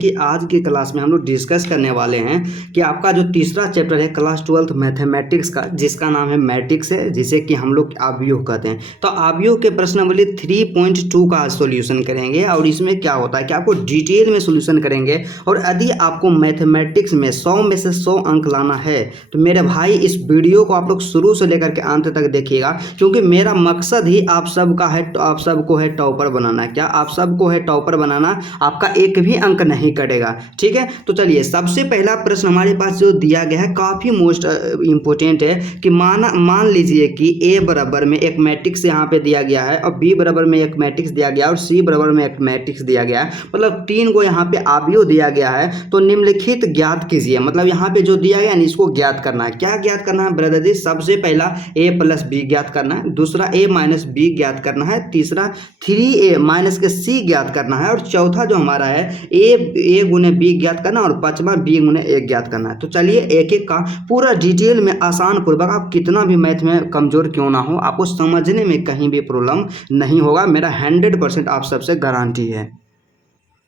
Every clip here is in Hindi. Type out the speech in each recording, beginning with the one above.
कि आज की क्लास में हम लोग डिस्कस करने वाले हैं कि आपका जो तीसरा चैप्टर है क्लास 12 मैथमेटिक्स का, जिसका नाम है मैट्रिक्स है, जिसे कि हम लोग आव्यूह कहते हैं। तो आव्यूह के प्रश्नावली 3.2 का सॉल्यूशन करेंगे और इसमें क्या होता है कि आपको डिटेल में सॉल्यूशन करेंगे। और यदि आपको मैथमेटिक्स में 100 में से 100 अंक लाना है तो मेरे भाई इस वीडियो को आप लोग शुरू से लेकर के अंत तक देखिएगा, क्योंकि मेरा मकसद ही आप सबका है, आप सबको है टॉपर बनाना। क्या आप सबको है टॉपर बनाना, आपका एक भी अंक नहीं कटेगा। ठीक है, तो चलिए सबसे पहला प्रश्न हमारे पास जो दिया गया है काफी मोस्ट इंपोर्टेंट है कि मान लीजिए कि ए बराबर में एक मैट्रिक्स यहाँ पे दिया गया है और बी बराबर में एक मैट्रिक्स दिया गया है और सी बराबर में एक मैट्रिक्स दिया गया है, मतलब तीन को यहाँ पे आव्यूह दिया गया है। तो निम्नलिखित ज्ञात कीजिए, मतलब यहाँ पे जो दिया गया है इसको ज्ञात करना है। क्या ज्ञात करना है ब्रदर जी? सबसे पहला a प्लस बी ज्ञात करना है, दूसरा a माइनस बी ज्ञात करना है, तीसरा 3a माइनस के c ज्ञात करना है और चौथा जो हमारा है ए गुने बी ज्ञात करना और पांचवा बी गुने ए ज्ञात करना है। तो चलिए एक एक का पूरा डिटेल में आसान पूर्वक, आप कितना भी मैथ में कमजोर क्यों ना हो, आपको समझने में कहीं भी प्रॉब्लम नहीं होगा, मेरा 100% आप सबसे गारंटी है।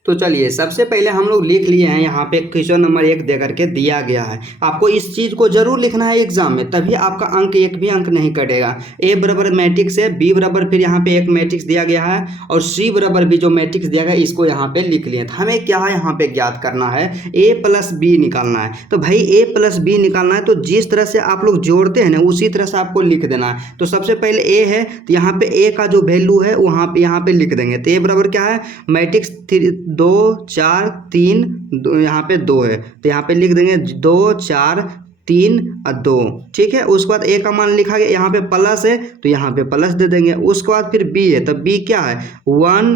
तो चलिए सबसे पहले हम लोग लिख लिए हैं, यहाँ पे क्वेश्चन नंबर 1 दे करके दिया गया है। आपको इस चीज़ को जरूर लिखना है एग्जाम में, तभी आपका अंक एक भी अंक नहीं कटेगा। ए बराबर मैट्रिक्स है, बी बराबर फिर यहाँ पे एक मैट्रिक्स दिया गया है और सी बराबर भी जो मैट्रिक्स दिया गया है इसको यहाँ पे लिख लिए। तो हमें क्या है यहाँ पे ज्ञात करना है, ए प्लस बी निकालना है। तो भाई ए प्लस बी निकालना है तो जिस तरह से आप लोग जोड़ते हैं ना उसी तरह से आपको लिख देना है। तो सबसे पहले ए है तो यहाँ पे ए का जो वैल्यू है वहाँ यहाँ पे लिख देंगे। तो ए बराबर क्या है, मैट्रिक्स 2 4 3, यहाँ पे 2 है तो यहाँ पे लिख देंगे 2 4 3 और 2। ठीक है, उसके बाद ए का मान लिखा गया, यहाँ पे प्लस है तो यहाँ पे प्लस दे देंगे। उसके बाद फिर बी है तो बी क्या है 1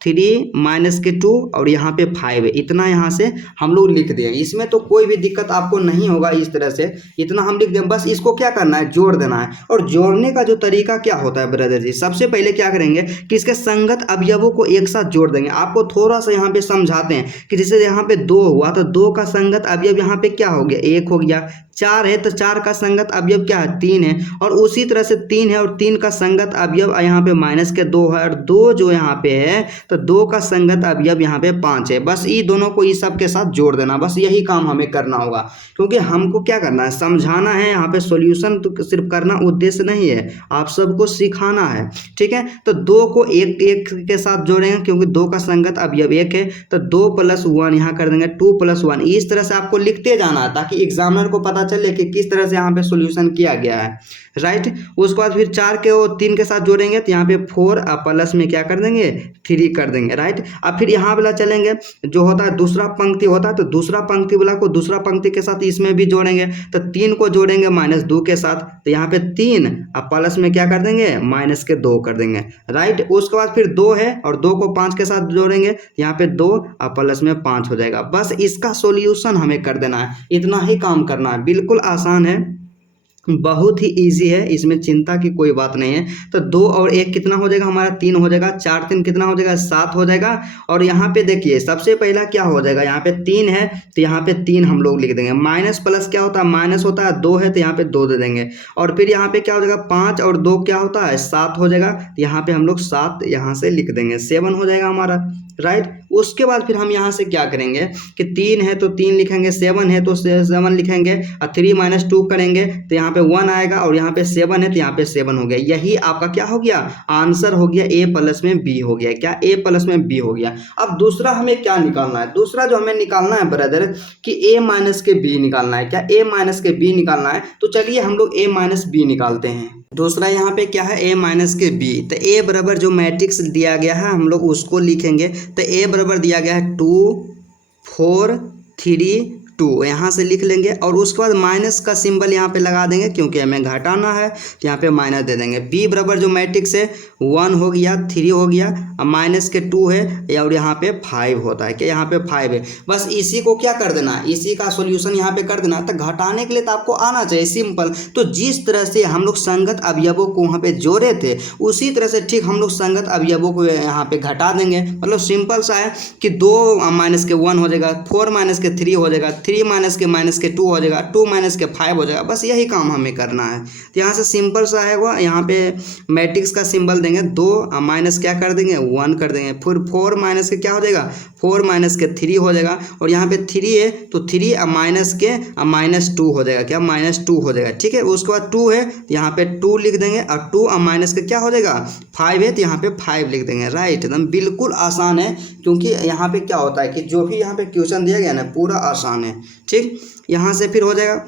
3 माइनस के 2 और यहाँ पे 5 है, इतना यहाँ से हम लोग लिख देंगे। इसमें तो कोई भी दिक्कत आपको नहीं होगा, इस तरह से इतना हम लिख देंगे। बस इसको क्या करना है, जोड़ देना है। और जोड़ने का जो तरीका क्या होता है ब्रदर जी, सबसे पहले क्या करेंगे कि इसके संगत अवयवों को एक साथ जोड़ देंगे। आपको थोड़ा सा यहाँ पे समझाते हैं कि जैसे यहाँ पे 2 हुआ तो 2 का संगत अवयव यहाँ पे क्या हो गया, 1 हो गया। 4 है तो 4 का संगत अवयव क्या है, 3 है। और उसी तरह से 3 है और 3 का संगत अवयव यहाँ पे माइनस के 2 है और 2 जो यहाँ पे है तो 2 का संगत अवयव यहाँ पे 5 है। बस ये दोनों को इस सब के साथ जोड़ देना, बस यही काम हमें करना होगा, क्योंकि हमको क्या करना है, समझाना है। यहाँ पे सॉल्यूशन तो सिर्फ करना उद्देश्य नहीं है, आप सबको सिखाना है। ठीक है, तो 2 को एक एक के साथ जोड़ेंगे क्योंकि 2 का संगत अवयव 1 है। तो 2 + 1 यहाँ कर देंगे 2 + 1। इस तरह से आपको लिखते जाना है ताकि एग्जामिनर को पता चले कि किस तरह से यहाँ पे सॉल्यूशन किया गया है। राइट, उसके बाद फिर 4 के और 3 के साथ जोड़ेंगे तो यहाँ पे 4 प्लस में क्या कर देंगे 3 कर देंगे। राइट, अब फिर यहाँ वाला चलेंगे, जो होता है दूसरा पंक्ति होता है तो दूसरा पंक्ति वाला को दूसरा पंक्ति के साथ इसमें भी जोड़ेंगे। तो 3 को जोड़ेंगे -2 के साथ तो यहाँ पे 3 प्लस में क्या कर देंगे -2 कर देंगे। राइट, उसके बाद फिर 2 है और 2 को 5 के साथ जोड़ेंगे यहाँ पे 2 प्लस में 5 हो जाएगा। बस इसका सॉल्यूशन हमें कर देना है, इतना ही काम करना है, बिल्कुल आसान है, बहुत ही इजी है, इसमें चिंता की कोई बात नहीं है। तो 2 और 1 कितना हो जाएगा हमारा 3 हो जाएगा, 4 3 कितना हो जाएगा 7 हो जाएगा। और यहाँ पे देखिए सबसे पहला क्या हो जाएगा, यहाँ पे 3 है तो यहाँ पे 3 हम लोग लिख देंगे। माइनस प्लस क्या होता है, माइनस होता है 2 है तो यहाँ पे 2 दे देंगे। और फिर यहाँ पे क्या हो जाएगा 5 और 2 क्या होता है 7 हो जाएगा, तो यहाँ पे हम लोग 7 यहाँ से लिख देंगे, 7 हो जाएगा हमारा। राइट, उसके बाद फिर हम यहाँ से क्या करेंगे कि 3 है तो 3 लिखेंगे, 7 है तो 7 लिखेंगे और 3 - 2 करेंगे तो यहाँ पे 1 आएगा और यहाँ पे 7 है तो यहाँ पे 7 हो गया। यही आपका क्या हो गया, आंसर हो गया, a प्लस में b हो गया। क्या, a प्लस में b हो गया। अब दूसरा हमें क्या निकालना है, दूसरा जो हमें निकालना है ब्रदर कि a माइनस के b निकालना है। क्या, a माइनस के b निकालना है। तो चलिए हम लोग a माइनस b निकालते हैं। दूसरा यहाँ पे क्या है, a माइनस के b। तो a बराबर जो मैट्रिक्स दिया गया है हम लोग उसको लिखेंगे। तो a बराबर दिया गया है 2 4 3 2, यहाँ से लिख लेंगे। और उसके बाद माइनस का सिंबल यहाँ पे लगा देंगे क्योंकि हमें घटाना है तो यहाँ पे माइनस दे देंगे। b बराबर जो मैट्रिक्स है 1 हो गया, 3 हो गया, माइनस के 2 है और यहाँ पे 5 होता है। कि यहाँ पे 5 है, बस इसी को क्या कर देना, इसी का सॉल्यूशन यहाँ पे कर देना। तो घटाने के लिए तो आपको आना चाहिए सिंपल। तो जिस तरह से हम लोग संगत अवयवों को वहाँ पे जोड़े थे उसी तरह से ठीक हम लोग संगत अवयवों को यहाँ पे घटा देंगे। मतलब सिंपल सा है कि 2 - के 1 हो जाएगा, 4 - के 3 हो जाएगा, 3 माइनस के 2 हो जाएगा, 2 माइनस के 5 हो जाएगा। बस यही काम हमें करना है। तो यहाँ से सिंपल सा है वो, यहाँ पे मैट्रिक्स का सिंबल देंगे 2 माइनस क्या कर देंगे 1 कर देंगे। फिर 4 माइनस के क्या हो जाएगा 4 माइनस के 3 हो जाएगा, और यहाँ पे 3 है तो 3 माइनस के -2 हो जाएगा, क्या -2 हो जाएगा, ठीक है। उसके बाद 2 है तो यहाँ पे 2 लिख देंगे, और 2 माइनस के क्या हो जाएगा 5 है तो यहाँ पे 5 लिख देंगे, राइट। एकदम बिल्कुल आसान है, क्योंकि यहाँ पे क्या होता है कि जो भी यहाँ पे क्वेश्चन दिया गया ना पूरा आसान है, ठीक। यहाँ से फिर हो जाएगा।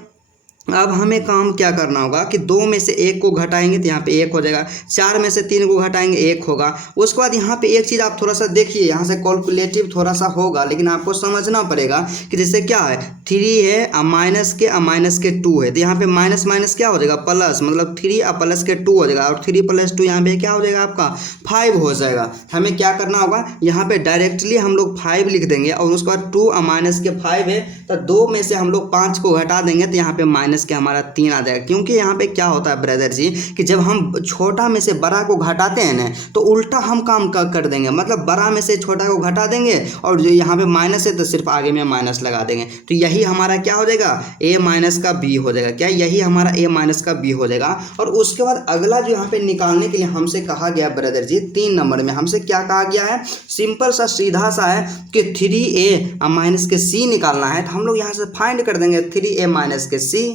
अब हमें काम क्या करना होगा कि 2 में से 1 को घटाएंगे तो यहाँ पे 1 हो जाएगा, 4 में से 3 को घटाएंगे 1 होगा। उसके बाद यहाँ पे एक चीज़ आप थोड़ा सा देखिए, यहाँ से कैलकुलेटिव थोड़ा सा होगा, लेकिन आपको समझना पड़ेगा कि जैसे क्या है 3 है माइनस के 2 है, तो यहाँ पे माइनस माइनस क्या हो जाएगा प्लस, मतलब 3 प्लस के 2 हो जाएगा, और 3 + 2 यहाँ पे क्या हो जाएगा आपका 5 हो जाएगा। हमें क्या करना होगा, यहाँ पे डायरेक्टली हम लोग 5 लिख देंगे, और उसके बाद 2 माइनस के 5 है तो 2 में से हम लोग 5 को घटा देंगे तो यहाँ पे माइनस के हमारा 3 आ जाएगा। क्योंकि यहाँ पे क्या होता है ब्रदर जी कि जब हम छोटा में से बड़ा को घटाते हैं ना तो उल्टा हम काम कर देंगे, मतलब बड़ा में से छोटा को घटा देंगे, और जो यहाँ पे माइनस है तो सिर्फ आगे में माइनस लगा देंगे, तो यही हमारा क्या हो जाएगा a माइनस का b हो जाएगा, क्या यही हमारा a माइनस का b हो जाएगा। और उसके बाद अगला जो यहाँ पे निकालने के लिए हमसे कहा गया ब्रदर जी 3 नंबर में हमसे क्या कहा गया है, सिंपल सा सीधा सा है कि 3a माइनस के c निकालना है। तो हम लोग यहाँ से फाइंड कर देंगे 3a माइनस के c।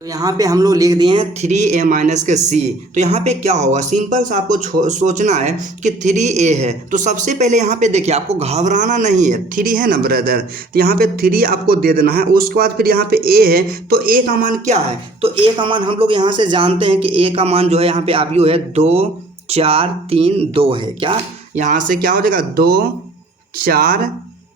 तो यहाँ पे हम लोग लिख दिए हैं 3a माइनस के c। तो यहाँ पे क्या होगा, सिंपल सा आपको सोचना है कि 3a है, तो सबसे पहले यहाँ पे देखिए आपको घबराना नहीं है, 3 है ना ब्रदर, तो यहाँ पे 3 आपको दे देना है। उसके बाद फिर यहाँ पे a है, तो a का मान क्या है, तो a का मान हम लोग यहाँ से जानते हैं कि a का मान जो है यहाँ पे आयु है 2 4 3 2 है, क्या यहाँ से क्या हो जाएगा 2 4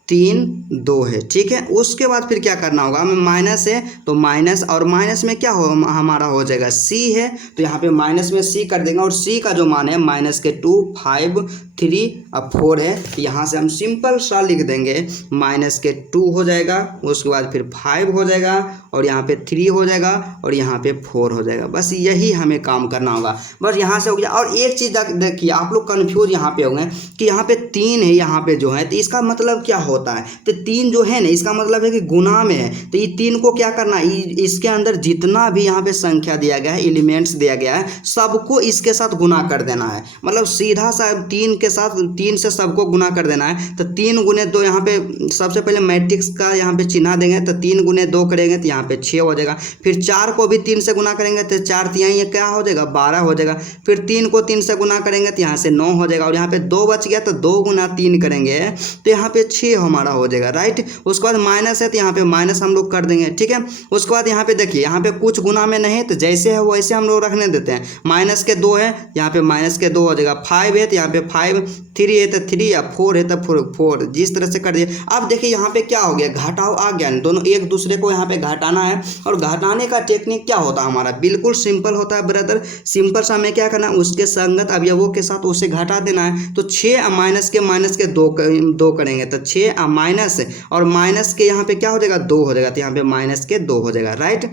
3 2 है, ठीक है। उसके बाद फिर क्या करना होगा, हमें माइनस है तो माइनस, और माइनस में क्या हो हमारा हो जाएगा c है, तो यहाँ पे माइनस में c कर देंगे, और c का जो मान है माइनस के 2 5 3 और 4 है, यहाँ से हम सिंपल सा लिख देंगे माइनस के 2 हो जाएगा, उसके बाद फिर 5 हो जाएगा, और यहाँ पे 3 हो जाएगा, और यहाँ पे 4 हो जाएगा। बस यही हमें काम करना होगा, बस यहाँ से हो गया। और एक चीज़ देखिए आप लोग कन्फ्यूज यहाँ पे हो गए कि यहाँ पे 3 है, यहाँ पे जो है तो इसका मतलब क्या होता है, तो 3 जो है ना इसका मतलब है कि गुना में है, तो ये 3 को क्या करना है, इसके अंदर जितना भी यहाँ पे संख्या दिया गया है, एलिमेंट्स दिया गया है, सबको इसके साथ गुना कर देना है, मतलब सीधा सा 3 के साथ 3 से सबको गुना कर देना है। तो 3 गुने 2 यहाँ पे सबसे पहले मैट्रिक्स का यहाँ पे चिन्ह देंगे, तो 3 गुने 2 करेंगे तो यहाँ पे 6 हो जाएगा। फिर 4 को भी 3 से गुना करेंगे तो 4 तिहाई ये क्या हो जाएगा 12 हो जाएगा। फिर 3 को 3 से गुना करेंगे तो यहाँ से 9 हो जाएगा, और यहाँ पे 2 बच गया तो 2 गुना 3 करेंगे तो यहाँ पे 6 हमारा हो जाएगा, राइट। उसके बाद माइनस है तो यहाँ पे माइनस हम लोग कर देंगे, ठीक है। उसके बाद यहाँ पे देखिए यहाँ पे कुछ गुना में नहीं है तो जैसे है वैसे हम लोग रखने देते हैं। माइनस के 2 है यहाँ पे माइनस के 2 हो जाएगा, 5 है तो यहाँ पे 5, 3 है तो 3, या 4 है तो 4, जिस तरह से कर दिए। अब देखिए यहाँ पे क्या हो गया, घटाव आ गया, दोनों एक दूसरे को यहाँ पे घटाना है। और घटाने का टेक्निक क्या होता है हमारा, बिल्कुल सिंपल होता है ब्रदर। सिंपल सा हमें क्या करना है, उसके संगत अवयवों के साथ उसे घटा देना है। तो 6 माइनस के 2 करेंगे तो 6 माइनस, और माइनस के यहाँ पे क्या हो जाएगा 2 हो जाएगा, तो यहाँ पे माइनस के 2 हो जाएगा, राइट।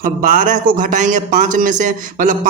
अब 12 को घटाएंगे 5 में से, मतलब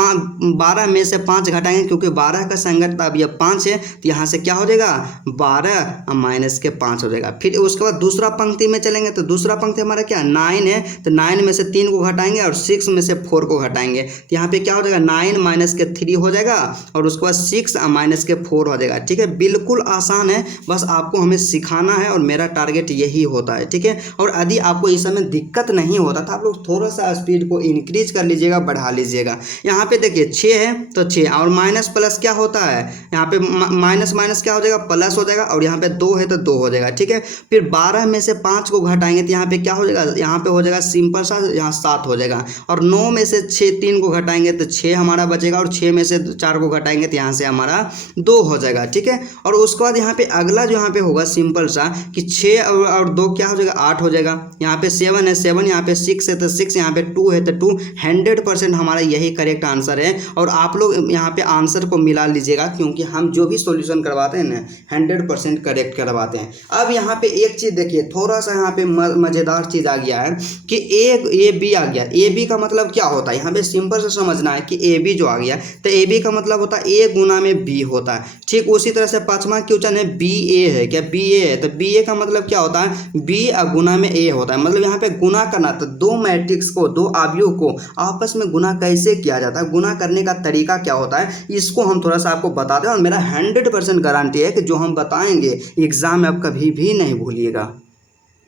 12 में से 5 घटाएंगे, क्योंकि 12 का संगत अब ये 5 है, तो यहाँ से क्या हो जाएगा 12 माइनस के 5 हो जाएगा। फिर उसके बाद दूसरा पंक्ति में चलेंगे, तो दूसरा पंक्ति हमारा क्या 9 है, तो 9 में से 3 को घटाएंगे और 6 में से 4 को घटाएंगे, तो यहाँ पे क्या हो जाएगा 9 माइनस के 3 हो जाएगा, और उसके बाद 6 माइनस के 4 हो जाएगा, ठीक है। बिल्कुल आसान है, बस आपको हमें सिखाना है, और मेरा टारगेट यही होता है, ठीक है। और यदि आपको इस समय दिक्कत नहीं होता तो आप लोग थोड़ा सा स्पीड को इंक्रीज कर लीजिएगा, बढ़ा लीजिएगा। यहाँ पे देखिए 6 है तो 6, और माइनस प्लस क्या होता है, यहाँ पे माइनस माइनस क्या हो जाएगा प्लस हो जाएगा, और यहाँ पे 2 है तो 2 हो जाएगा, ठीक है। फिर 12 में से 5 को घटाएंगे तो यहाँ पे क्या हो जाएगा, यहाँ पे हो जाएगा सिंपल सा, यहाँ 7 हो जाएगा। और 9 में से 3 को घटाएंगे तो 6 हमारा बचेगा, और 6 में से 4 को घटाएंगे तो यहाँ से हमारा 2 हो जाएगा, ठीक है। और उसके बाद यहाँ पे अगला जो यहाँ पे होगा सिंपल सा कि 6 और 2 क्या हो जाएगा 8 हो जाएगा। यहाँ पे 7 है, 7 यहाँ पे 6 है तो 6 यहाँ पे 2 है तो 2 100% हमारा यही करेक्ट आंसर है। और आप लोग यहाँ पे आंसर को मिला लीजिएगा, क्योंकि हम जो भी सॉल्यूशन करवाते हैं ना 100% करेक्ट करवाते हैं। अब यहाँ पे एक चीज़ देखिए, थोड़ा सा यहाँ पे मज़ेदार चीज़ आ गया है कि ए बी आ गया। ए बी का मतलब क्या होता है, यहाँ पे सिंपल से समझना है कि ए बी जो आ गया तो ए बी का मतलब होता है ए गुना में बी होता है। ठीक उसी तरह से पांचवा क्वेश्चन है बी ए है, क्या बी ए है, तो बी ए का मतलब क्या होता है, बी गुना में ए होता है। मतलब यहाँ पे गुना करना, तो दो मैट्रिक्स को, दो अवयव को आपस में गुना कैसे किया जाता है, गुना करने का तरीका क्या होता है, इसको हम थोड़ा सा आपको बता दें। और मेरा 100% गारंटी है कि जो हम बताएंगे एग्जाम में आप कभी भी नहीं भूलिएगा।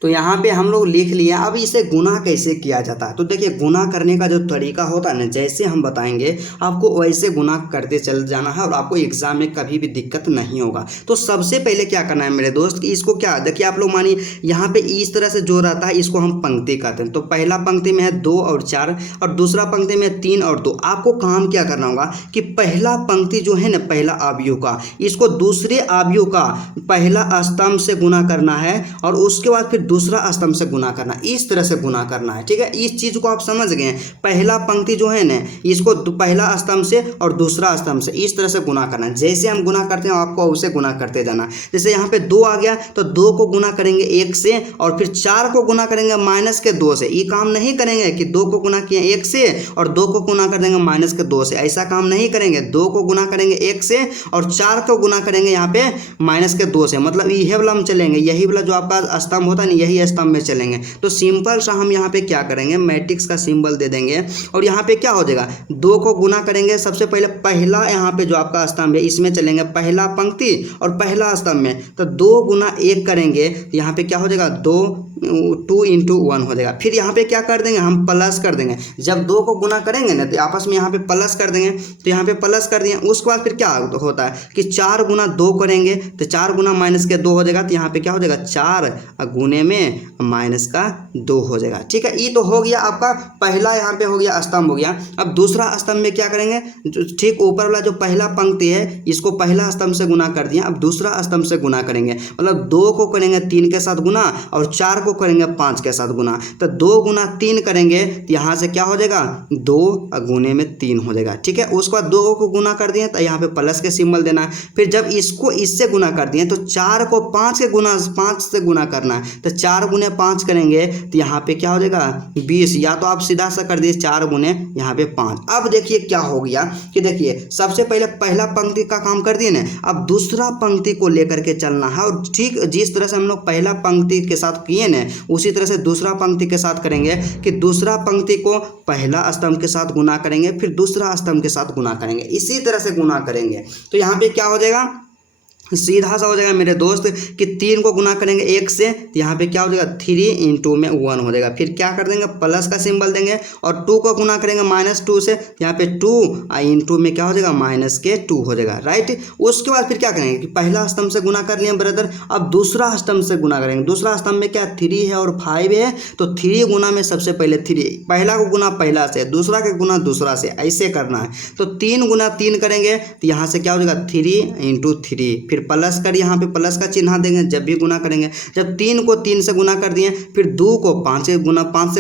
तो यहाँ पे हम लोग लिख लिया। अब इसे गुना कैसे किया जाता है, तो देखिए गुना करने का जो तरीका होता है ना, जैसे हम बताएंगे आपको वैसे गुना करते चल जाना है और आपको एग्जाम में कभी भी दिक्कत नहीं होगा। तो सबसे पहले क्या करना है मेरे दोस्त कि इसको क्या, देखिए आप लोग मानिए यहाँ पे इस तरह से जो रहता है इसको हम पंक्ति कहते हैं। तो पहला पंक्ति में है 2 और 4 और दूसरा पंक्ति में 3 और 2। आपको काम क्या करना होगा कि पहला पंक्ति जो है ना, पहला अवयव का, इसको दूसरे अवयव का पहला स्तंभ से गुना करना है और उसके बाद फिर दूसरा स्तंभ से गुना करना, इस तरह से गुना करना है। ठीक है, इस चीज को आप समझ गए। पहला पंक्ति जो है ना, इसको पहला स्तंभ से और दूसरा स्तंभ से इस तरह से गुना करना है। जैसे हम गुना करते हैं आपको उसे गुना करते जाना। जैसे यहाँ पे 2 आ गया तो 2 को गुना करेंगे 1 से और फिर 4 को गुना करेंगे माइनस के 2 से। ये काम नहीं करेंगे कि 2 को गुना किए 1 से और 2 को गुना कर देंगे माइनस के 2 से, ऐसा काम नहीं करेंगे। 2 को गुना करेंगे 1 से और 4 को गुना करेंगे यहाँ पे माइनस के 2 से। मतलब यही वाला हम चलेंगे, यही वाला जो आपका स्तंभ होता है ना, यही स्तंभ में चलेंगे। तो सिंपल सा हम यहाँ पे क्या करेंगे, मैट्रिक्स का सिंबल दे देंगे और यहाँ पे क्या हो जाएगा, 2 को गुना करेंगे सबसे पहले पहला यहाँ पे जो आपका स्तंभ है इसमें चलेंगे, पहला पंक्ति और पहला स्तंभ में। तो 2 गुना 1 करेंगे तो यहाँ पे क्या हो जाएगा, 2 इंटू 1 हो जाएगा। फिर यहाँ पे क्या कर देंगे, हम प्लस कर देंगे। जब 2 को गुना करेंगे ना तो आपस में यहाँ पे प्लस कर देंगे, तो यहाँ पे प्लस कर दिए। उसके बाद फिर क्या होता है कि 4 गुना 2 करेंगे तो 4 गुना माइनस के 2 हो जाएगा। तो यहाँ पे क्या हो जाएगा, 4 गुने में माइनस का 2 हो जाएगा। ठीक है, ये तो हो गया आपका पहला, यहाँ पे हो गया स्तंभ हो गया। अब दूसरा स्तंभ में क्या करेंगे, ठीक ऊपर वाला जो पहला पंक्ति है इसको पहला स्तंभ से गुना कर दिया। अब दूसरा स्तंभ से गुना करेंगे, मतलब 2 को करेंगे 3 के साथ गुना और 4 को करेंगे 5 के साथ गुना। तो 2 गुना 3 करेंगे तो यहाँ से क्या हो जाएगा, 2 गुने में 3 हो जाएगा। ठीक है, उसके बाद 2 को गुना कर दिए तो यहाँ पे प्लस के सिंबल देना है। फिर जब इसको इससे गुना कर दिए तो 4 को 5 से गुना करना है। तो 4 गुने 5 करेंगे तो यहाँ पे क्या हो जाएगा, 20। या तो आप सीधा सा कर दिए 4 गुने यहाँ पे 5। अब देखिए क्या हो गया कि देखिए सबसे पहले पहला पंक्ति का काम कर दिए ना, अब दूसरा पंक्ति को लेकर के चलना है। और ठीक जिस तरह से हम लोग पहला पंक्ति के साथ किए ना, उसी तरह से दूसरा पंक्ति के साथ करेंगे कि दूसरा पंक्ति को पहला स्तंभ के साथ गुना करेंगे, फिर दूसरा स्तंभ के साथ गुना करेंगे, इसी तरह से गुना करेंगे। तो यहाँ पे क्या हो जाएगा, सीधा सा हो जाएगा मेरे दोस्त कि 3 को गुना करेंगे 1 से तो यहाँ पे क्या हो जाएगा, 3 इंटू में 1 हो जाएगा। फिर क्या कर देंगे, प्लस का सिंबल देंगे और 2 को गुना करेंगे -2 से, यहाँ पे 2 इंटू में क्या हो जाएगा, माइनस के 2 हो जाएगा। राइट, उसके बाद फिर क्या करेंगे कि पहला स्तंभ से गुना कर लिए ब्रदर, अब दूसरा स्तंभ से गुना करेंगे। दूसरा स्तंभ में क्या 3 है और 5 है, तो 3 गुना में सबसे पहले 3, पहला को गुना पहला से, दूसरा के गुना दूसरा से, ऐसे करना है। तो 3 गुना 3 करेंगे तो यहाँ से क्या हो जाएगा, 3 इंटू 3, फिर प्लस कर, यहाँ पे प्लस का चिन्ह देंगे जब भी गुना करेंगे। जब 3 को 3 से गुना कर दिए फिर 2 को 5 से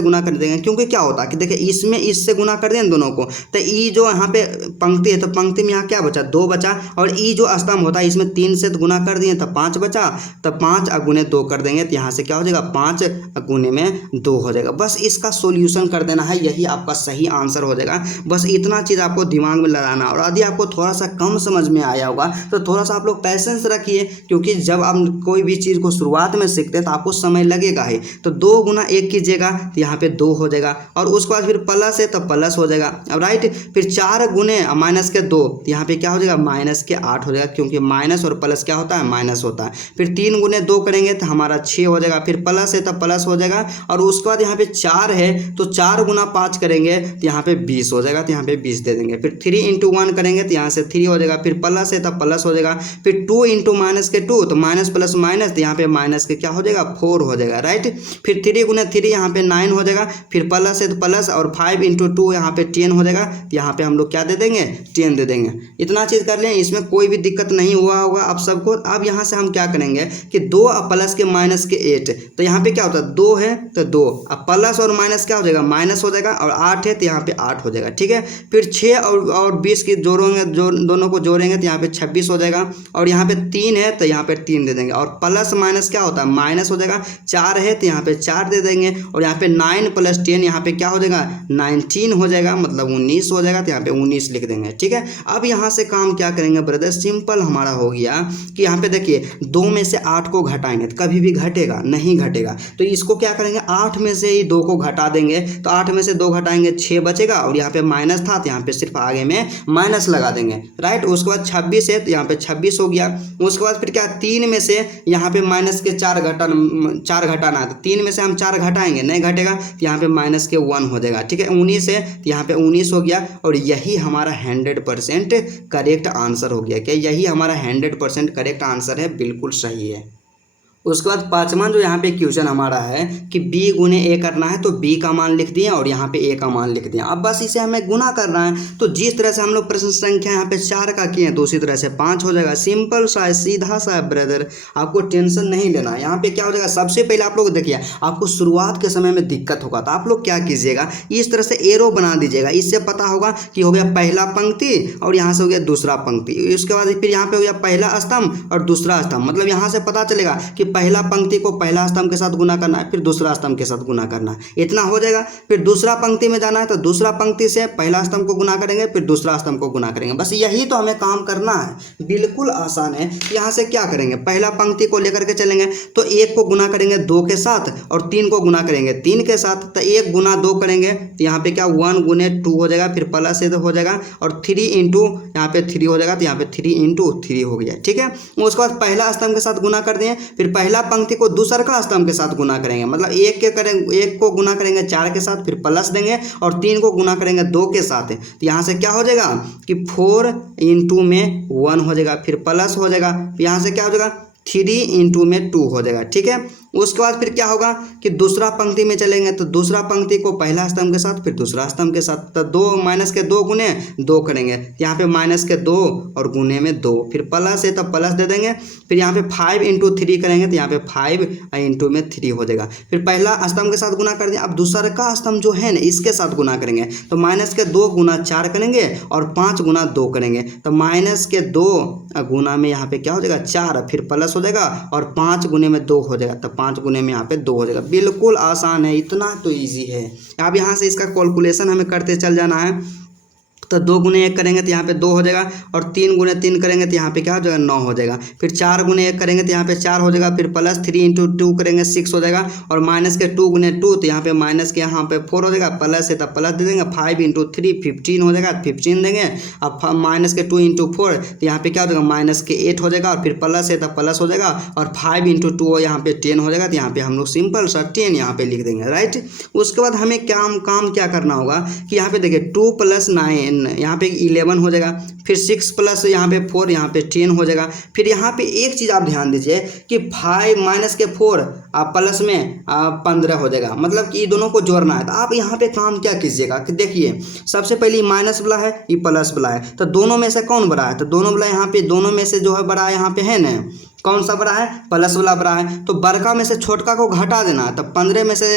गुना कर देंगे। क्योंकि क्या होता है कि देखिए इसमें इससे गुना कर दिए दोनों को, तो ई जो यहाँ पे पंक्ति है तो पंक्ति में यहाँ क्या बचा, 2 बचा। और ई जो स्तंभ होता है इसमें 3 से गुना कर दिए तो 5 बचा, तो 5 गुने 2 कर देंगे तो यहाँ से क्या हो जाएगा, 5 गुने में 2 हो जाएगा। बस इसका सोल्यूशन कर देना है, यही आपका सही आंसर हो जाएगा। बस इतना चीज़ आपको दिमाग में लगाना। और यदि आपको थोड़ा सा कम समझ में आया होगा तो थोड़ा सा आप लोग पैसेंस रखिए, क्योंकि जब आप कोई भी चीज़ को शुरुआत में सीखते हैं तो आपको समय लगेगा ही। तो 2 गुना 1 कीजिएगा तो यहाँ पे 2 हो जाएगा और उसके बाद फिर प्लस है तो प्लस हो जाएगा। अब राइट, फिर 4 गुने माइनस के 2 तो यहाँ पे क्या हो जाएगा, माइनस के 8 हो जाएगा, क्योंकि माइनस और प्लस क्या होता है, माइनस होता है। फिर 3 गुने 2 करेंगे तो हमारा 6 हो जाएगा, फिर प्लस है तो प्लस हो जाएगा। और उसके बाद यहाँ पे 4 है तो 4 गुना 5 करेंगे तो यहाँ पे 20 हो जाएगा, तो यहाँ पे 20 दे देंगे। फिर 3 इंटू 1 करेंगे तो यहाँ से 3 हो जाएगा, फिर प्लस है तो प्लस हो जाएगा। फिर 2 2 इंटू माइनस के 2 तो माइनस प्लस माइनस, तो यहाँ पे माइनस के क्या हो जाएगा 4 हो जाएगा, राइट। फिर 3 गुना 3 यहाँ पे 9 हो जाएगा, फिर प्लस है तो प्लस, और 5 इंटू 2 यहाँ पे 10 हो जाएगा, तो यहाँ पे हम लोग क्या दे देंगे 10 दे देंगे। इतना चीज़ कर लें, इसमें कोई भी दिक्कत नहीं हुआ होगा आप सबको। अब यहाँ से हम क्या करेंगे कि 2 प्लस के माइनस के 8, तो यहाँ पे क्या होता है 2 है तो 2, अब प्लस और माइनस क्या हो जाएगा माइनस हो जाएगा, और 8 है तो यहाँ पे 8 हो जाएगा, ठीक है। फिर 6 और 20 की जोड़ेंगे, दोनों को जोड़ेंगे तो यहाँ पे 26 हो जाएगा, और यहाँ पे 3 है तो यहाँ पे 3 दे देंगे, और प्लस माइनस क्या होता है माइनस हो जाएगा, 4 है तो यहाँ पे 4 दे देंगे, और यहाँ पे 9 प्लस 10 यहाँ पे क्या हो जाएगा 19 हो जाएगा, मतलब 19 हो जाएगा, तो यहाँ पे 19 लिख देंगे, ठीक है। अब यहाँ से काम क्या करेंगे ब्रदर, सिंपल हमारा हो गया कि यहाँ पे देखिए 2 में से 8 को घटाएंगे तो कभी भी घटेगा नहीं घटेगा, तो इसको क्या करेंगे 8 में से ही 2 को घटा देंगे, तो 8 में से 2 घटाएंगे 6 बचेगा, और यहाँ पे माइनस था तो यहाँ पे सिर्फ आगे में माइनस लगा देंगे, राइट। उसके बाद 26 है तो यहाँ पे 26 हो गया। उसके बाद फिर क्या 3 में से यहाँ पे माइनस के 4 घटाना है, तो 3 में से हम 4 घटाएंगे नहीं घटेगा, तो यहाँ पे माइनस के 1 हो जाएगा, ठीक है। 19 है तो यहाँ पे 19 हो गया, और यही हमारा 100% करेक्ट आंसर हो गया। क्या यही हमारा 100% करेक्ट आंसर है, बिल्कुल सही है। उसके बाद पाँचवां जो यहाँ पे क्वेश्चन हमारा है कि b गुने a करना है, तो b का मान लिख दिए और यहाँ पे a का मान लिख दिए। अब बस इसे हमें गुना करना है, तो जिस तरह से हम लोग प्रश्न संख्या यहाँ पे 4 का किए तो उसी तरह से 5 हो जाएगा। सिंपल सा है, सीधा सा है ब्रदर, आपको टेंशन नहीं लेना। यहाँ पे क्या हो जाएगा, सबसे पहले आप लोग देखिए, आपको शुरुआत के समय में दिक्कत होगा तो आप लोग क्या कीजिएगा, इस तरह से एरो बना दीजिएगा, इससे पता होगा कि हो गया पहला पंक्ति और यहाँ से हो गया दूसरा पंक्ति। उसके बाद फिर यहाँ पे हो गया पहला स्तंभ और दूसरा स्तंभ, मतलब यहाँ से पता चलेगा कि पहला पंक्ति को पहला स्तंभ के साथ गुना करना है, फिर दूसरा स्तंभ के साथ गुना करना है, इतना हो जाएगा। फिर दूसरा पंक्ति में जाना है तो दूसरा पंक्ति से पहला स्तंभ को गुना करेंगे, फिर दूसरा स्तंभ को गुना करेंगे। बस यही तो हमें काम करना है, बिल्कुल आसान है। यहाँ से क्या करेंगे, पहला पंक्ति को लेकर के चलेंगे तो 1 को गुना करेंगे 2 के साथ, और 3 को गुना करेंगे 3 के साथ, तो 1 गुना 2 करेंगे तो यहाँ पे क्या 1 गुने 2 हो जाएगा, फिर प्लस से हो जाएगा, और 3 इंटू यहाँ पे 3 हो जाएगा, तो यहाँ पे 3 इंटू 3 हो गया, ठीक है। उसके बाद पहला स्तंभ के साथ गुना कर दिए, फिर पहला पंक्ति को दूसरा का स्तंभ के साथ गुना करेंगे, मतलब 1 को गुना करेंगे 4 के साथ, फिर प्लस देंगे, और 3 को गुना करेंगे 2 के साथ, तो यहाँ से क्या हो जाएगा कि 4 इंटू में 1 हो जाएगा, फिर प्लस हो जाएगा, यहाँ से क्या हो जाएगा 3 इंटू में 2 हो जाएगा, ठीक है। उसके बाद फिर क्या होगा कि दूसरा पंक्ति में चलेंगे तो दूसरा पंक्ति को पहला स्तंभ के साथ, फिर दूसरा स्तंभ के साथ, तो 2 माइनस के 2 गुने 2 करेंगे, यहाँ पे माइनस के 2 और गुने में 2, फिर प्लस है तो प्लस दे देंगे, फिर यहाँ पे 5 इंटू 3 करेंगे तो यहाँ पे 5 इंटू में 3 हो जाएगा, फिर पहला स्तंभ के साथ गुना कर दिया। अब दूसरा का स्तंभ जो है ना इसके साथ गुना करेंगे, तो माइनस के 2 गुना 4 करेंगे और 5 गुना 2 करेंगे, तो माइनस के 2 गुना में यहाँ पे क्या हो जाएगा 4, फिर प्लस हो जाएगा, और 5 गुने में 2 हो जाएगा, तो 5 गुने में यहाँ पे 2 हो जाएगा। बिल्कुल आसान है, इतना तो इजी है। अब यहाँ से इसका कैलकुलेशन हमें करते चल जाना है, तो 2 गुने 1 करेंगे तो यहाँ पे 2 हो जाएगा, और 3 गुने 3 करेंगे तो यहाँ पे क्या हो जाएगा 9 हो जाएगा, फिर 4 गुने 1 करेंगे तो यहाँ पे 4 हो जाएगा, फिर प्लस 3 इंटू 2 करेंगे 6 हो जाएगा, और माइनस के 2 गुने 2 तो यहाँ पे माइनस के यहाँ पे 4 हो जाएगा, प्लस है तो प्लस दे देंगे, 5 इंटू 3 15 हो जाएगा, 15 देंगे। अब माइनस के 2 इंटू 4 तो यहाँ पे क्या हो जाएगा माइनस के 8 हो जाएगा, और फिर प्लस है तो प्लस हो जाएगा, और 5 इंटू 2 यहाँ पे 10 हो जाएगा, तो यहाँ पे हम लोग सिंपल सा 10 यहाँ पे लिख देंगे, राइट। उसके बाद हमें काम क्या करना होगा कि यहाँ पे देखिए 2 + 9 यहाँ पे 11 हो जाएगा, फिर 6 प्लस यहाँ पे 4 यहाँ पे 10 हो जाएगा। फिर यहाँ पे एक चीज़ आप ध्यान दीजिए कि 5 माइनस के 4 प्लस में 15 हो जाएगा, मतलब कि ये दोनों को जोड़ना है। तो आप यहाँ पे काम क्या कीजिएगा कि देखिए सबसे पहले माइनस वाला है, ये प्लस वाला है, तो दोनों में से कौन बड़ा है, तो दोनों वाला यहाँ पे दोनों में से जो है बड़ा यहाँ पे है ना, कौन सा बड़ा है, प्लस वाला बड़ा है, तो बड़का में से छोटका को घटा देना है। तो 15 में से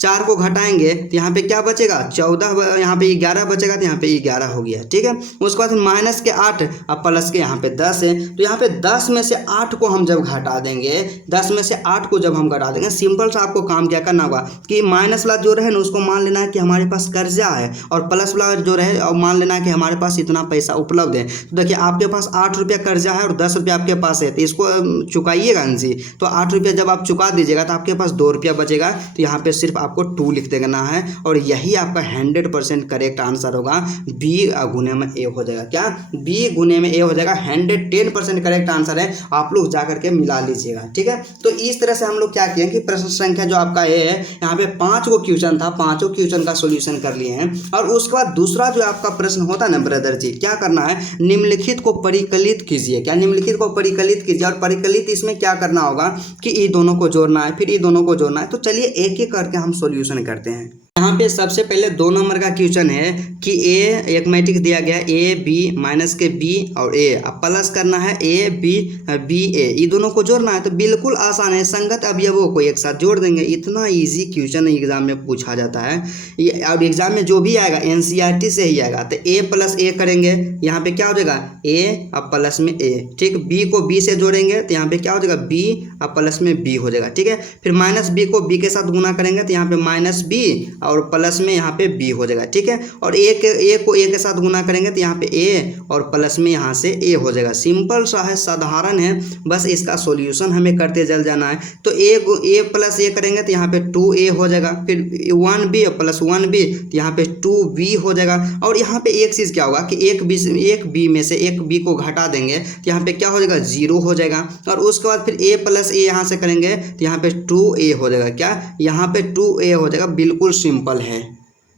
4 को घटाएंगे तो यहाँ पे क्या बचेगा 14, यहाँ पे 11 बचेगा, तो यहाँ पे 11 हो गया, ठीक है। उसके बाद माइनस के 8 अब प्लस के यहाँ पे 10 है, तो यहाँ पे 10 में से 8 को हम जब घटा देंगे, 10 में से 8 को जब हम घटा देंगे, सिंपल सा आपको काम क्या करना होगा कि माइनस वाला जो रहे ना उसको मान लेना है कि हमारे पास कर्जा है, और प्लस वाला जो रहे और मान लेना है कि हमारे पास इतना पैसा उपलब्ध है। तो देखिए आपके पास 8 रुपया कर्जा है और 10 रुपया आपके पास है, तो इसको चुकाइएगा ना जी, तो 8 रुपया जब आप चुका दीजिएगा तो आपके पास 2 रुपया बचेगा। तो यहाँ पे सिर्फ आपको 2 लिख देना है और यही आपका 100% करेक्ट आंसर होगा। बी गुने में ए हो जाएगा। क्या? बी गुने में ए हो जाएगा। 110% करेक्ट आंसर है। आप लोग जा करके मिला लीजिएगा, ठीक है। तो इस तरह से हम लोग क्या किए कि प्रश्न संख्या जो आपका ए है, यहाँ पे 5 गो क्वेश्चन था, 5 क्वेश्चन का सोल्यूशन कर लिए हैं। और उसके बाद दूसरा जो आपका प्रश्न होता है ना ब्रदर जी, क्या करना है, निम्नलिखित को परिकलित कीजिए। क्या? निम्नलिखित को परिकलित कीजिए। और परिकलित इसमें क्या करना होगा कि ये दोनों को जोड़ना है, फिर ये दोनों को जोड़ना है। तो चलिए एक एक करके हम सॉल्यूशन करते हैं। यहाँ पे सबसे पहले 2 नंबर का क्वेश्चन है कि ए एक मैट्रिक्स दिया गया ए बी माइनस के बी और ए, अब प्लस करना है ए बी बी ए, ये दोनों को जोड़ना है। तो बिल्कुल आसान है, संगत अवयवों को एक साथ जोड़ देंगे। इतना इजी क्वेश्चन एग्जाम में पूछा जाता है। और एग्जाम में जो भी आएगा एनसीईआरटी से ही आएगा। तो ए प्लस ए करेंगे, यहाँ पे क्या हो जाएगा ए अब प्लस में ए, ठीक। बी को बी से जोड़ेंगे तो यहाँ पे क्या हो जाएगा बी अब प्लस में बी हो जाएगा, ठीक है। फिर माइनस बी को बी के साथ गुना करेंगे तो यहाँ पे माइनस बी और प्लस में यहाँ पे बी हो जाएगा, ठीक है। और ए को ए के साथ गुना करेंगे तो यहाँ पे ए और प्लस में यहाँ से ए हो जाएगा। सिंपल सा है, साधारण है, बस इसका सॉल्यूशन हमें करते चल जाना है। तो ए प्लस ए करेंगे तो यहाँ पे 2a हो जाएगा। फिर 1b प्लस 1b तो यहाँ पे 2b हो जाएगा। और यहाँ पे एक चीज़ क्या होगा कि एक बी में से एक बी को घटा देंगे तो यहाँ पे क्या हो जाएगा 0 हो जाएगा। और उसके बाद फिर a प्लस ए यहाँ से करेंगे तो यहाँ पे 2a हो जाएगा। क्या? यहाँ पे 2a हो जाएगा। बिल्कुल सिंपल है।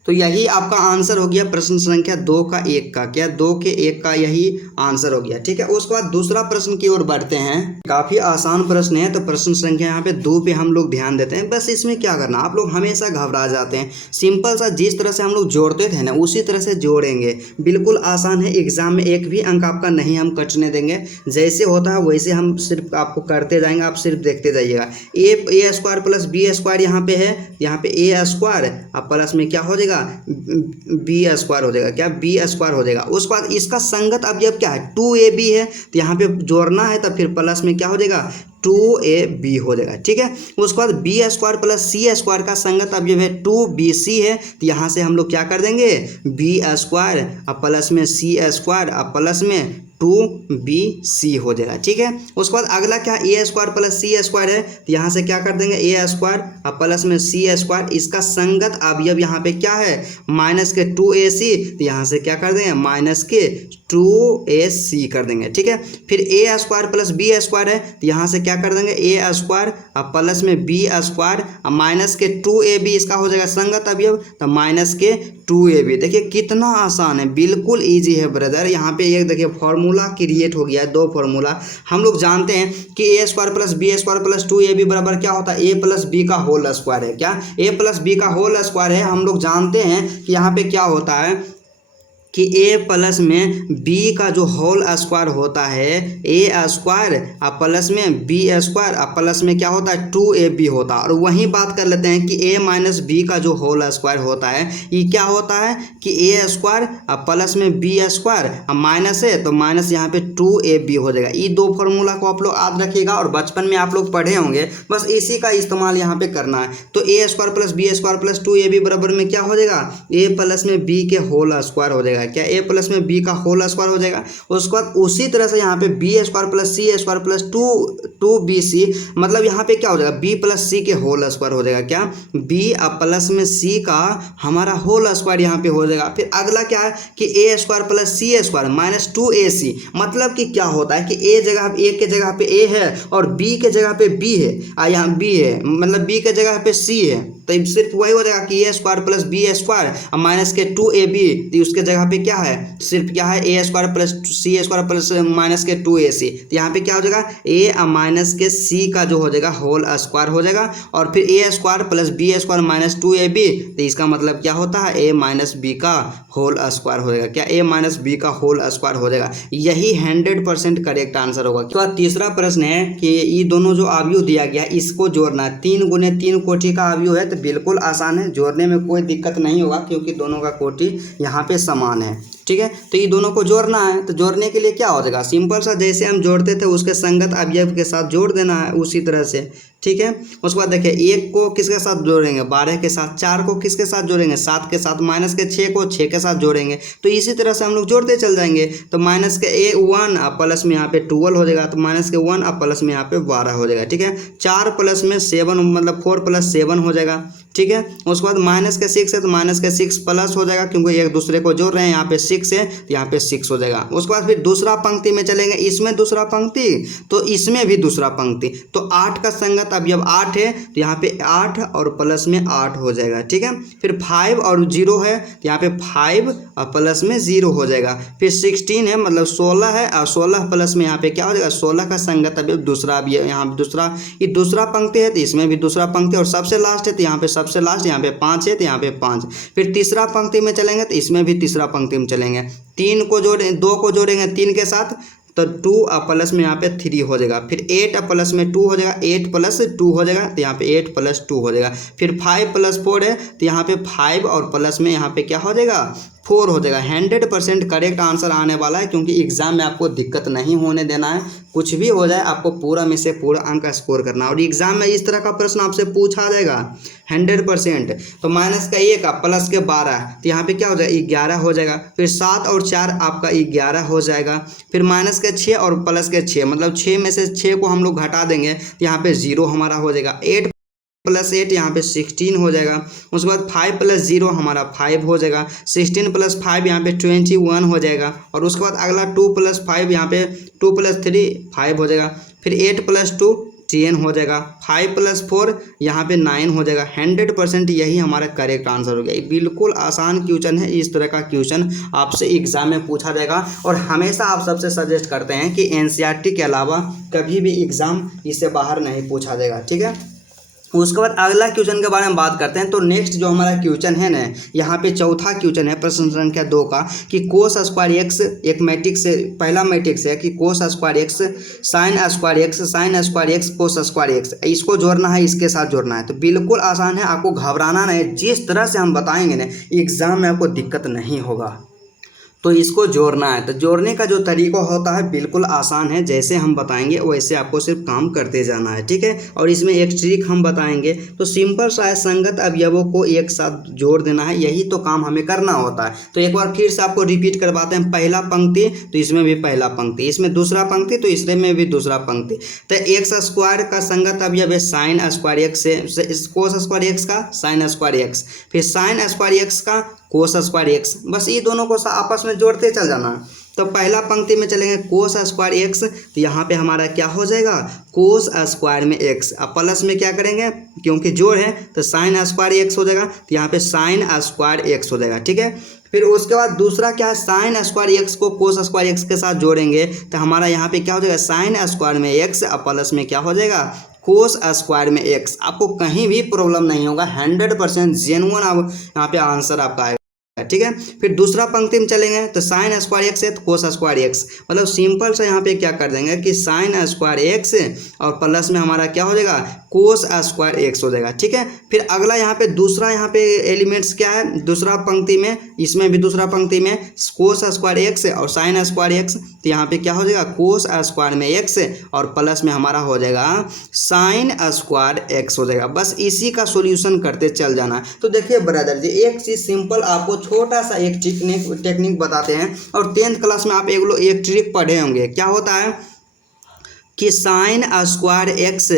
तो यही आपका आंसर हो गया प्रश्न संख्या 2 का 1 का। क्या? 2 के 1 का यही आंसर हो गया, ठीक है। उसके बाद दूसरा प्रश्न की ओर बढ़ते हैं। काफ़ी आसान प्रश्न है, तो प्रश्न संख्या यहाँ पे 2 पे हम लोग ध्यान देते हैं। बस इसमें क्या करना, आप लोग हमेशा घबरा जाते हैं। सिंपल सा जिस तरह से हम लोग जोड़ते थे ना उसी तरह से जोड़ेंगे। बिल्कुल आसान है। एग्जाम में एक भी अंक आपका नहीं हम कटने देंगे। जैसे होता है वैसे हम सिर्फ आपको करते जाएंगे, आप सिर्फ देखते जाइएगा। ए स्क्वायर प्लस बी स्क्वायर यहाँ पे है, यहाँ पे ए स्क्वायर अब प्लस में क्या हो जाएगा बी स्क्वायर हो जाएगा। क्या? बी स्क्वायर हो जाएगा। उसके बाद इसका संगत अवयव क्या है 2ab है, तो यहाँ पे जोड़ना है तो फिर प्लस में क्या हो जाएगा 2ab हो जाएगा, ठीक है। उसके बाद B square plus c square का संगत अवयव है 2bc है, तो यहाँ से हम लोग क्या कर देंगे बी स्क्वायर अब प्लस में सी स्क्वायर अब प्लस में 2bc हो जाएगा, ठीक है। उसके बाद अगला क्या ए स्क्वायर प्लस सी स्क्वायर है, तो यहाँ से क्या कर देंगे ए स्क्वायर अब प्लस में सी स्क्वायर। इसका संगत अवयव यहाँ पे क्या है माइनस के 2ac, तो यहाँ से क्या कर देंगे माइनस के 2ac कर देंगे, ठीक है। फिर A square plus B square है, तो यहाँ से क्या कर देंगे ए स्क्वायर अब प्लस में बी स्क्वायर अब माइनस के 2ab, इसका हो जाएगा संगत अवयव तो माइनस के 2ab। देखिए कितना आसान है, बिल्कुल इजी है ब्रदर। यहाँ पे एक देखिए फॉर्मूला क्रिएट हो गया है, 2 फॉर्मूला। हम लोग जानते हैं कि A square plus B square plus 2ab बराबर क्या होता है ए प्लस बी का होल स्क्वायर है। क्या? ए प्लस बी का होल स्क्वायर है। हम लोग जानते हैं कि यहाँ पे क्या होता है कि a प्लस में b का जो होल स्क्वायर होता है a स्क्वायर और प्लस में b स्क्वायर और प्लस में क्या होता है 2ab होता है। और वहीं बात कर लेते हैं कि a माइनस b का जो होल स्क्वायर होता है ये क्या होता है कि a स्क्वायर और प्लस में b स्क्वायर और माइनस है तो माइनस यहाँ पे 2ab हो जाएगा। ये 2 फॉर्मूला को आप लोग याद रखिएगा और बचपन में आप लोग पढ़े होंगे, बस इसी का इस्तेमाल यहाँ पे करना है। तो a square plus b square plus 2ab बराबर में क्या हो जाएगा a प्लस में b के होल स्क्वायर हो जाएगा। क्या? a प्लस में b का होल स्क्वायर हो जाएगा। उसके बाद उसी तरह से यहाँ पे b square plus c square plus 2bc मतलब यहाँ पे क्या हो जाएगा b प्लस सी के होल स्क्वायर हो जाएगा। क्या? b अब प्लस में c का हमारा होल स्क्वायर यहाँ पे हो जाएगा। फिर अगला क्या है कि a square plus c square minus 2ac मतलब कि क्या होता है कि a के जगह पे a है और b के जगह पे b है, यहाँ b है मतलब b के जगह पे c है, तो सिर्फ वही हो जाएगा कि A square plus B square minus के 2ab, तो उसके जगह पे क्या है सिर्फ क्या है ए square plus c square plus minus के 2ac, तो यहाँ पे क्या हो जाएगा ए माइनस के सी का जो हो जाएगा होल स्क्वायर हो जाएगा। और फिर A square plus B square minus 2ab, तो इसका मतलब क्या होता है ए माइनस बी का होल स्क्वायर हो जाएगा। क्या? ए माइनस बी का होल स्क्वायर हो जाएगा। यही 100% करेक्ट आंसर होगा। तो तीसरा प्रश्न है कि ये दोनों जो अवयव दिया गया इसको जोड़ना है। 3 गुने 3 कोटि का अवयव है, तो बिल्कुल आसान है, जोड़ने में कोई दिक्कत नहीं होगा क्योंकि दोनों का कोटि यहाँ पे समान है। ठीक है, तो ये दोनों को जोड़ना है, तो जोड़ने के लिए क्या हो जाएगा, सिंपल सा जैसे हम जोड़ते थे उसके संगत अवयव के साथ जोड़ देना है उसी तरह से। ठीक है, उसके बाद देखिए 1 को किसके साथ जोड़ेंगे, 12 के साथ, 4 को किसके साथ जोड़ेंगे, 7 के साथ, माइनस के 6 को 6 के साथ जोड़ेंगे। तो इसी तरह से हम लोग जोड़ते चल जाएंगे। तो माइनस के 1 प्लस में यहाँ पे 12 हो जाएगा, तो माइनस के 1 प्लस में यहाँ पे 12 हो जाएगा। ठीक है, 4 प्लस में 7 मतलब 4 + 7 हो जाएगा। ठीक है, उसके बाद माइनस के 6 है तो माइनस के 6 प्लस हो जाएगा, क्योंकि एक दूसरे को जोड़ रहे हैं, यहाँ पे 6 है तो यहाँ पे 6 हो जाएगा। उसके बाद फिर दूसरा पंक्ति में चलेंगे, इसमें दूसरा पंक्ति तो इसमें भी दूसरा पंक्ति, तो 8 का संगत अवयव 8 है तो यहाँ पे 8 और प्लस में 8 हो जाएगा। ठीक है, फिर 5 और 0 है तो यहाँ पे 5 और प्लस में 0 हो जाएगा। फिर 16 है मतलब 16 है और 16 प्लस में यहाँ पे क्या हो जाएगा, 16 का संगत अवयव दूसरा अवयव, यहाँ पे दूसरा, ये दूसरा पंक्ति है तो इसमें भी दूसरा पंक्ति, और सबसे लास्ट है तो यहाँ पे सबसे लास्ट, यहाँ पे 5 है तो यहाँ पे 5। फिर तीसरा पंक्ति में चलेंगे तो इसमें भी तीसरा पंक्ति में चलेंगे, 3 को जोड़े 2 को जोड़ेंगे 3 के साथ तो 2 प्लस में यहाँ पे 3 हो जाएगा। फिर 8 प्लस में 2 हो जाएगा, 8 + 2 हो जाएगा तो यहाँ पे 8 + 2 हो जाएगा। फिर 5 + 4 है तो यहाँ पे 5 और प्लस में यहाँ पे क्या हो जाएगा, 4 हो जाएगा। 100% करेक्ट आंसर आने वाला है, क्योंकि एग्जाम में आपको दिक्कत नहीं होने देना है, कुछ भी हो जाए आपको पूरा में से पूरा अंक स्कोर करना है। और एग्जाम में इस तरह का प्रश्न आपसे पूछा जाएगा 100%। तो माइनस का 1 प्लस के 12 तो यहाँ पे क्या हो जाएगा, 11 हो जाएगा। फिर 7 और 4 आपका 11 हो जाएगा। फिर माइनस के 6 और प्लस के 6 मतलब 6 में से 6 को हम लोग घटा देंगे तो यहाँ पे 0 हमारा हो जाएगा। 8 + 8 यहाँ पे 16 हो जाएगा। उसके बाद 5 + 0 हमारा 5 हो जाएगा। 16 + 5 यहाँ पे 21 हो जाएगा। और उसके बाद अगला 2 + 5 यहाँ पे 2 + 3 5 हो जाएगा। फिर 8 + 2 10 हो जाएगा। 5 + 4 यहाँ पे 9 हो जाएगा। 100% यही हमारा करेक्ट आंसर हो गया। ये बिल्कुल आसान क्वेश्चन है, इस तरह का क्वेश्चन आपसे एग्जाम में पूछा जाएगा। और हमेशा आप सबसे सजेस्ट करते हैं कि एनसीईआरटी के अलावा कभी भी एग्जाम इससे बाहर नहीं पूछा जाएगा। ठीक है, उसके बाद अगला क्वेश्चन के बारे में बात करते हैं। तो नेक्स्ट जो हमारा क्वेश्चन है ना, यहाँ पे चौथा क्वेश्चन है प्रश्न संख्या 2 का, कि कोस स्क्वायर एक्स, एक मैट्रिक्स से, पहला मैट्रिक्स है कि cos square x sine square x, sine square x cos square x, इसको जोड़ना है, इसके साथ जोड़ना है। तो बिल्कुल आसान है, आपको घबराना नहीं, जिस तरह से हम बताएंगे ना एग्जाम में आपको दिक्कत नहीं होगा। तो इसको जोड़ना है, तो जोड़ने का जो तरीका होता है बिल्कुल आसान है, जैसे हम बताएंगे वैसे आपको सिर्फ काम करते जाना है। ठीक है, और इसमें एक ट्रिक हम बताएंगे, तो सिंपल सा है, संगत अवयवों को एक साथ जोड़ देना है, यही तो काम हमें करना होता है। तो एक बार फिर से आपको रिपीट करवाते हैं, पहला पंक्ति तो इसमें भी पहला पंक्ति, इसमें दूसरा पंक्ति तो इसमें भी दूसरा पंक्ति। तो एक्स स्क्वायर का संगत अवयव है साइन स्क्वायर एक्स से, कोस स्क्वायर एक्स का साइन स्क्वायर एक्स, फिर साइन स्क्वायर एक्स का कोस स्क्वायर एक्स, बस ये दोनों को आपस में जोड़ते चल जाना। तो पहला पंक्ति में चलेंगे कोस स्क्वायर एक्स, तो यहाँ पे हमारा क्या हो जाएगा, कोस स्क्वायर में एक्स, अब प्लस में क्या करेंगे, क्योंकि जोड़ है तो साइन स्क्वायर एक्स हो जाएगा, तो यहाँ पे साइन स्क्वायर एक्स हो जाएगा। ठीक है, फिर उसके बाद दूसरा क्या है, साइन स्क्वायर एक्स को कोस स्क्वायर एक्स के साथ जोड़ेंगे तो हमारा यहाँ पे क्या हो जाएगा, साइन स्क्वायर में एक्स, अब प्लस में क्या हो जाएगा, कोस स्क्वायर में एक्स। आपको कहीं भी प्रॉब्लम नहीं होगा, 100% जेन्युइन आप यहाँ पे आंसर आपका आएगा। ठीक है, फिर दूसरा पंक्ति में चलेंगे तो साइन स्क्वायर एक्स है तो कोस स्क्वायर एक्स, मतलब सिंपल सा यहाँ पे क्या कर देंगे कि साइन स्क्वायर एक्स और प्लस में हमारा क्या हो जाएगा, कोस स्क्वायर एक्स हो जाएगा। ठीक है, फिर अगला यहाँ पे दूसरा यहाँ पे एलिमेंट्स क्या है, दूसरा पंक्ति में, इसमें भी दूसरा पंक्ति में कोस स्क्वायर एक्स और साइन स्क्वायर एक्स, तो यहाँ पे क्या हो जाएगा, कोस स्क्वायर में एक्स और प्लस में हमारा हो जाएगा साइन स्क्वायर एक्स हो जाएगा। बस इसी का सोल्यूशन करते चल जाना। तो देखिए ब्रदर जी, एक चीज़ सिंपल आपको छोटा सा एक टेक्निक बताते हैं, और 10th क्लास में आप एक ट्रिक पढ़े होंगे, क्या होता है कि साइन स्क्वायर एक्स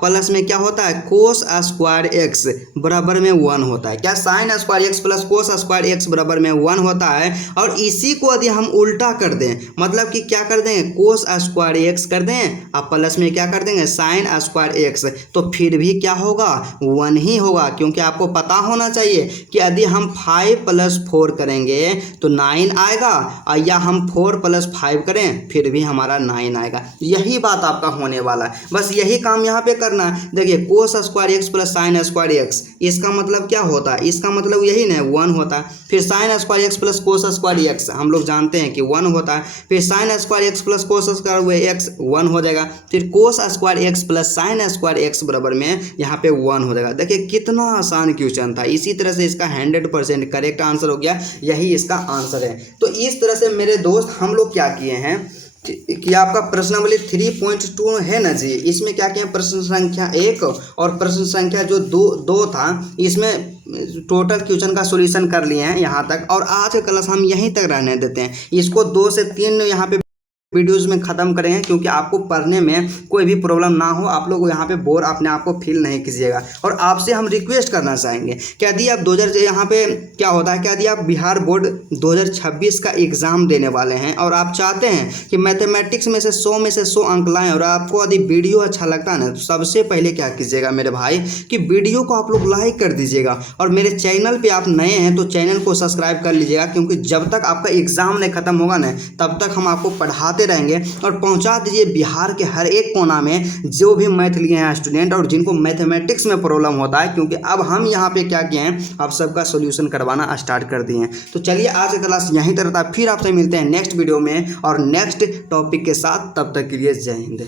प्लस में क्या होता है, कोस स्क्वायर एक्स बराबर में 1 होता है। क्या, sine square x plus cos square x बराबर में 1 होता है। और इसी को यदि हम उल्टा कर दें, मतलब कि क्या कर देंगे, कोस स्क्वायर एक्स कर दें और प्लस में क्या कर देंगे, साइन स्क्वायर एक्स, तो फिर भी क्या होगा, 1 ही होगा। क्योंकि आपको पता होना चाहिए कि यदि हम 5 + 4 करेंगे तो 9 आएगा, या हम 4 + 5 करें फिर भी हमारा 9 आएगा। यही बात बात आपका होने वाला है। बस यही काम यहाँ पे करना है। देखिए cos square x plus sine square x, इसका मतलब क्या होता है, इसका मतलब यही ना 1 होता है। फिर sine square x plus cos square x हम लोग जानते हैं कि 1 होता है। फिर sine square x plus cos square x 1 हो जाएगा। फिर cos square x plus sine square x बराबर में यहाँ पे 1 हो जाएगा। देखिए कितना आसान क्वेश्चन था। इसी तरह से इसका 100% करेक्ट आंसर हो गया, यही इसका आंसर है। तो इस तरह से मेरे दोस्त हम लोग क्या किए हैं कि आपका प्रश्नावली 3.2 है ना जी, इसमें क्या किया, प्रश्न संख्या 1 और प्रश्न संख्या जो दो था, इसमें टोटल क्वेश्चन का सॉल्यूशन कर लिए हैं यहाँ तक। और आज का क्लास हम यहीं तक रहने देते हैं, इसको 2 से 3 यहाँ पे वीडियोज़ में ख़त्म करेंगे, क्योंकि आपको पढ़ने में कोई भी प्रॉब्लम ना हो, आप लोग यहाँ पे बोर अपने आप को फील नहीं कीजिएगा। और आपसे हम रिक्वेस्ट करना चाहेंगे कि यदि आप 2000 यहाँ पे क्या होता है कि यदि आप बिहार बोर्ड 2026 का एग्ज़ाम देने वाले हैं और आप चाहते हैं कि मैथमेटिक्स में से 100 अंक लाएँ, और आपको यदि वीडियो अच्छा लगता है ना, तो सबसे पहले क्या कीजिएगा मेरे भाई कि वीडियो को आप लोग लाइक कर दीजिएगा। और मेरे चैनल पर आप नए हैं तो चैनल को सब्सक्राइब कर लीजिएगा, क्योंकि जब तक आपका एग्ज़ाम नहीं ख़त्म होगा ना, तब तक हम आपको पढ़ाते रहेंगे। और पहुंचा दीजिए बिहार के हर एक कोना में जो भी मैथ लिए हैं स्टूडेंट और जिनको मैथमेटिक्स में प्रॉब्लम होता है, क्योंकि अब हम यहाँ पे क्या किए हैं, आप सबका सॉल्यूशन करवाना स्टार्ट कर दिए हैं। तो चलिए आज का क्लास यहीं तक रहता है, फिर आपसे मिलते हैं नेक्स्ट वीडियो में और नेक्स्ट टॉपिक के साथ। तब तक के लिए जय हिंद।